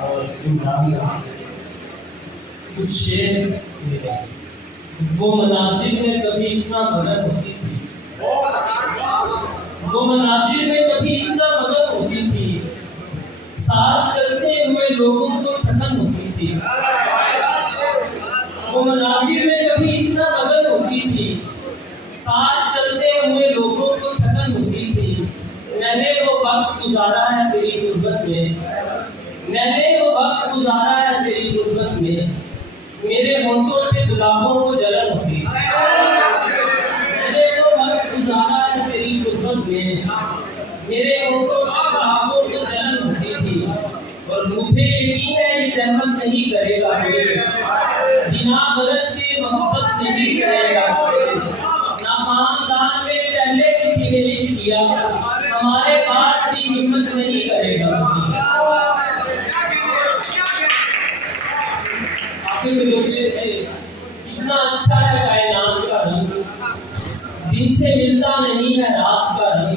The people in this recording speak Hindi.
और इमरान खान कुछ शेर वो मनासिब में कभी इतना मदद होती थी, वो मनासिब में कभी इतना मदद होती थी, साथ चलते हुए लोगों को थकन होती थी। वो मनासिब में कभी इतना मदद होती थी, साथ चलते हुए लोगों को थकन होती थी। मैंने वो वक्त गुजारा है तेरी गुर्बत में, मैंने वो वक्त गुजारा है तेरी गुर्बत में, मेरे होंठों से गुलाबों को जलन होती थी। मैंने वो वक्त गुजारा है तेरी गुर्बत में, मेरे होंठों से गुलाबों को जलन होती थी। और मुझे यकीन है ये जहमत नहीं करेगा कोई, बिना गरज के मोहब्बत नहीं करेगा कोई। ना खानदान में पहले किसी ने इश्क किया, हमारे बाद भी हिम्मत नहीं करेगा कोई। कितना अच्छा है कायनात का रंग, दिन से मिलता नहीं है रात का रंग।